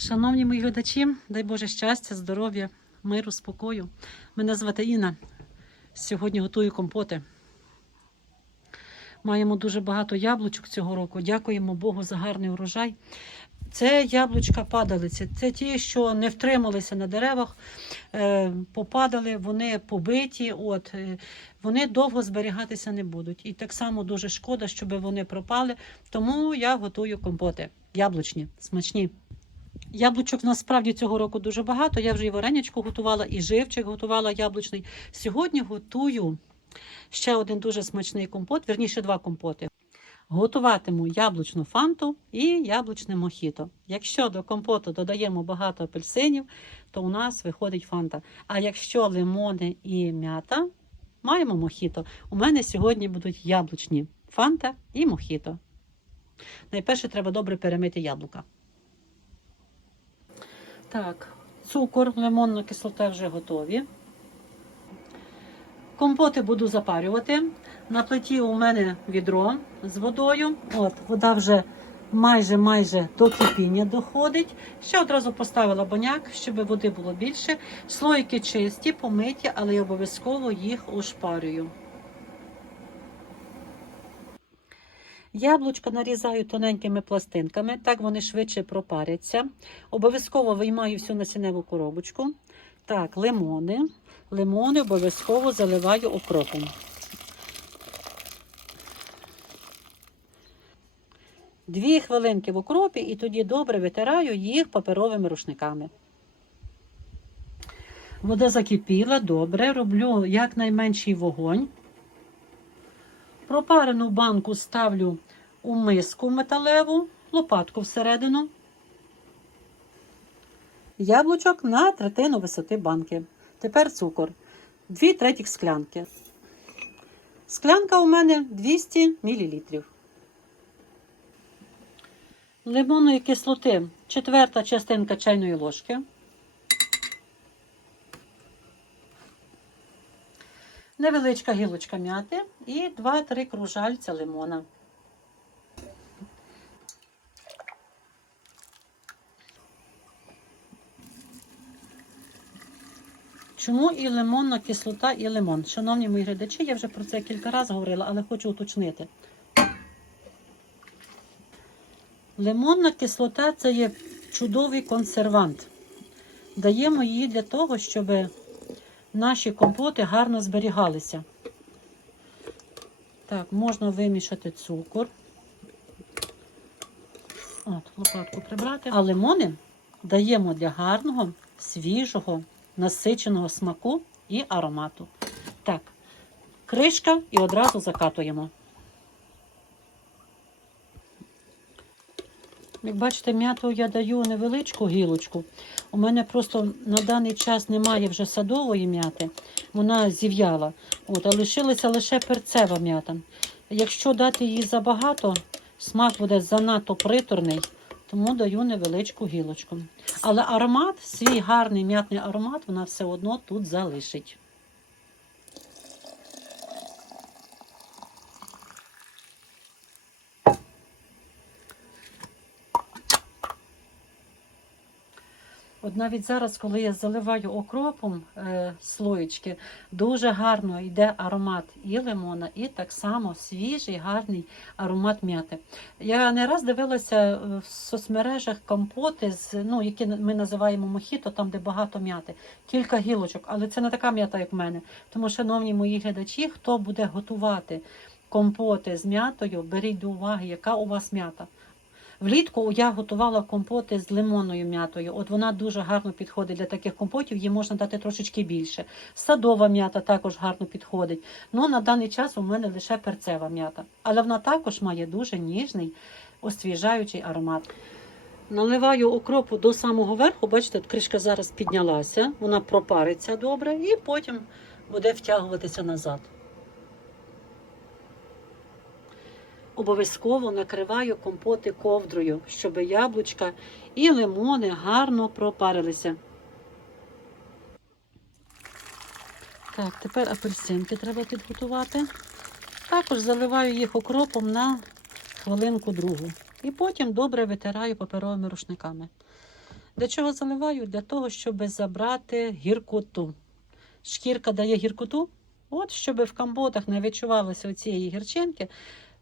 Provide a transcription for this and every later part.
Шановні мої глядачі, дай Боже щастя, здоров'я, миру, спокою. Мене звати Інна. Сьогодні готую компоти. Маємо дуже багато яблучок цього року. Дякуємо Богу за гарний урожай. Це яблучка падалиці. Це ті, що не втрималися на деревах, е, попадали, вони побиті. От, е, вони довго зберігатися не будуть. І так само дуже шкода, щоб вони пропали. Тому я готую компоти. Яблучні, смачні. Яблучок насправді цього року дуже багато. Я вже і варенячку готувала, і живчик готувала яблучний. Сьогодні готую ще один дуже смачний компот, верніше два компоти. Готуватиму яблучну фанту і яблучне мохіто. Якщо до компоту додаємо багато апельсинів, то у нас виходить фанта. А якщо лимони і м'ята, маємо мохіто. У мене сьогодні будуть яблучні фанта і мохіто. Найперше треба добре перемити яблука. Так, цукор, лимонна кислота вже готові. Компоти буду запарювати. На плиті у мене відро з водою. От, вода вже майже майже до кипіння доходить. Ще одразу поставила баняк, щоб води було більше. Слоїки чисті, помиті, але я обов'язково їх ошпарюю. Яблучко нарізаю тоненькими пластинками, так вони швидше пропаряться. Обов'язково виймаю всю насінневу коробочку. Так, лимони. Лимони обов'язково заливаю окропом. Дві хвилинки в окропі і тоді добре витираю їх паперовими рушниками. Вода закипіла, добре, роблю якнайменший вогонь. Пропарену банку ставлю у миску металеву, лопатку всередину. Яблучок на третину висоти банки. Тепер цукор. Дві третіх склянки. Склянка у мене 200 мл. Лимонної кислоти четверта частинка чайної ложки. Невеличка гілочка м'яти і 2-3 кружальця лимона. Чому і лимонна кислота, і лимон? Шановні мої глядачі, я вже про це кілька разів говорила, але хочу уточнити. Лимонна кислота це є чудовий консервант. Даємо її для того, щоб наші компоти гарно зберігалися. Так, можна вимішати цукор. От, лопатку прибрати. А лимони даємо для гарного, свіжого, насиченого смаку і аромату. Так, кришка і одразу закатуємо. Як бачите, м'яту я даю невеличку гілочку. У мене просто на даний час немає вже садової м'яти, вона зів'яла. От, а лишилася лише перцева м'ята. Якщо дати її забагато, смак буде занадто приторний, тому даю невеличку гілочку. Але аромат, свій гарний м'ятний аромат, вона все одно тут залишить. От навіть зараз, коли я заливаю окропом е, слоєчки, дуже гарно йде аромат і лимона, і так само свіжий, гарний аромат м'яти. Я не раз дивилася е, в соцмережах компоти, з, ну, які ми називаємо мохіто, там де багато м'яти, кілька гілочок, але це не така м'ята, як в мене. Тому, шановні мої глядачі, хто буде готувати компоти з м'ятою, беріть до уваги, яка у вас м'ята. Влітку я готувала компоти з лимонною м'ятою. От вона дуже гарно підходить для таких компотів, її можна дати трошечки більше. Садова м'ята також гарно підходить. Ну на даний час у мене лише перцева м'ята. Але вона також має дуже ніжний, освіжаючий аромат. Наливаю окропу до самого верху, бачите, кришка зараз піднялася, вона пропариться добре і потім буде втягуватися назад. Обов'язково накриваю компоти ковдрою, щоб яблучка і лимони гарно пропарилися. Так, тепер апельсинки треба підготувати. Також заливаю їх окропом на хвилинку другу. І потім добре витираю паперовими рушниками. Для чого заливаю? Для того, щоб забрати гіркоту. Шкірка дає гіркоту, от щоб в компотах не відчувалося цієї гірчинки,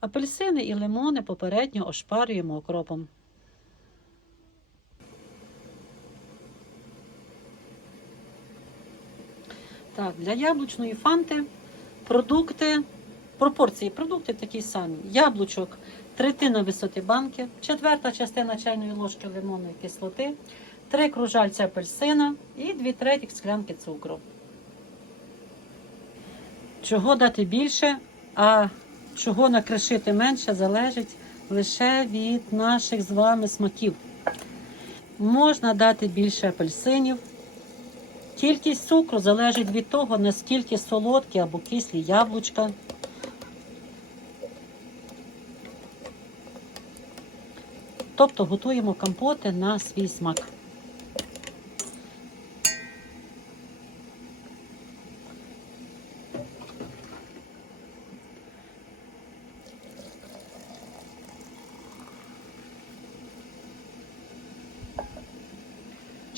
апельсини і лимони попередньо ошпарюємо окропом. Так, для яблучної фанти продукти, пропорції продуктів такі самі. Яблучок третина висоти банки, четверта частина чайної ложки лимонної кислоти, три кружальця апельсина і дві треті склянки цукру. Чого дати більше, а чого накришити менше, залежить лише від наших з вами смаків. Можна дати більше апельсинів. Кількість цукру залежить від того, наскільки солодкі або кислі яблучка. Тобто готуємо компоти на свій смак.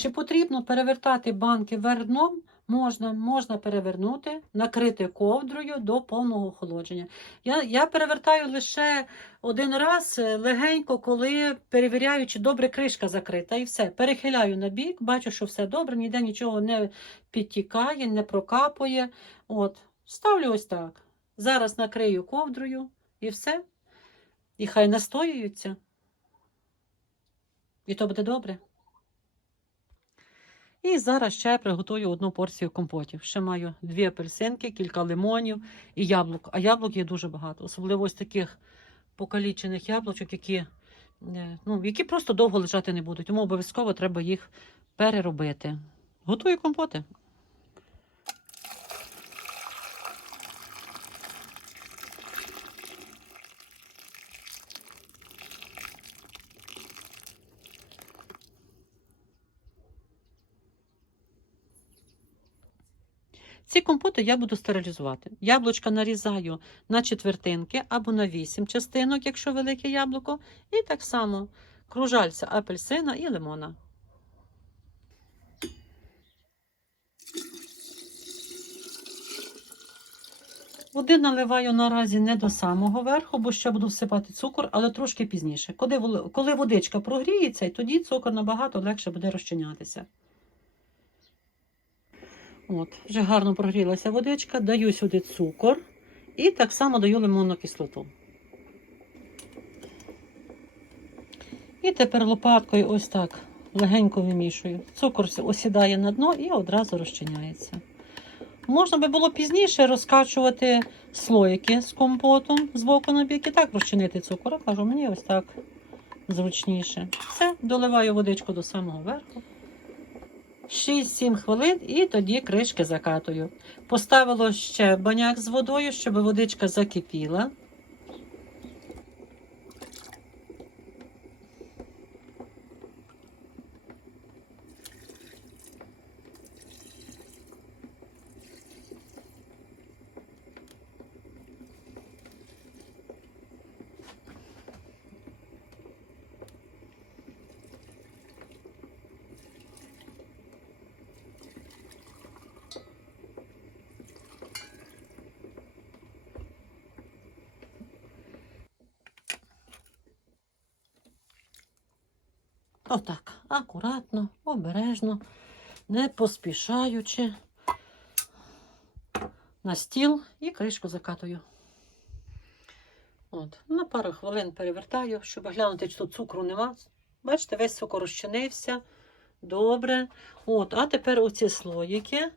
Чи потрібно перевертати банки вверх дном? Можна, можна перевернути, накрити ковдрою до повного охолодження. Я, я перевертаю лише один раз е, легенько, коли перевіряю, чи добре кришка закрита, і все. Перехиляю на бік, бачу, що все добре, ніде нічого не підтікає, не прокапує. От, ставлю ось так. Зараз накрию ковдрою і все. І хай настоюються. І то буде добре. І зараз ще приготую одну порцію компотів. Ще маю дві апельсинки, кілька лимонів і яблук. А яблук є дуже багато, особливо ось таких покалічених яблучок, які, е, ну, які просто довго лежати не будуть. Тому обов'язково треба їх переробити. Готую компоти. Ці компоти я буду стерилізувати. Яблучка нарізаю на четвертинки або на вісім частинок, якщо велике яблуко, і так само кружальця апельсина і лимона. Води наливаю наразі не до самого верху, бо ще буду всипати цукор, але трошки пізніше. Коли, водичка прогріється, тоді цукор набагато легше буде розчинятися. От, вже гарно прогрілася водичка, даю сюди цукор і так само даю лимонну кислоту. І тепер лопаткою ось так легенько вимішую. Цукор осідає на дно і одразу розчиняється. Можна би було пізніше розкачувати слоїки з компотом з боку на бік і так розчинити цукор. Кажу, мені ось так зручніше. Все, доливаю водичку до самого верху. 6-7 хвилин і тоді кришки закатую. Поставила ще баняк з водою, щоб водичка закипіла. Отак, акуратно, обережно, не поспішаючи на стіл і кришку закатую. От, на пару хвилин перевертаю, щоб глянути, чи тут цукру нема. Бачите, весь цукор розчинився. Добре. От, а тепер оці слоїки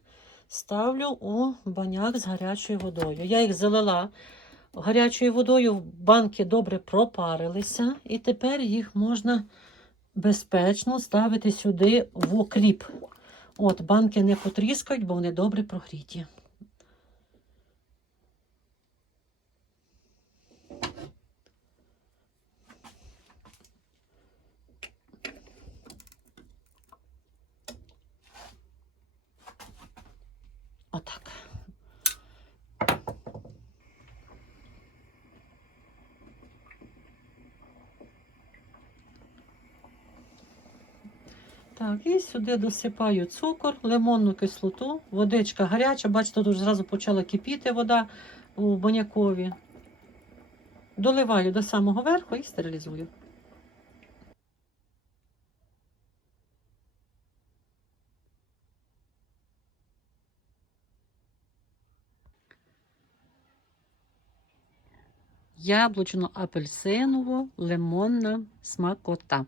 ставлю у баняк з гарячою водою. Я їх залила гарячою водою, банки добре пропарилися, і тепер їх можна безпечно ставити сюди в окріп. От, банки не потріскають, бо вони добре прогріті. Отак. Так, і сюди досипаю цукор, лимонну кислоту, водичка гаряча, бачите, тут зразу почала кипіти вода у банякові. Доливаю до самого верху і стерилізую. Яблучно-апельсиново лимонна смакота.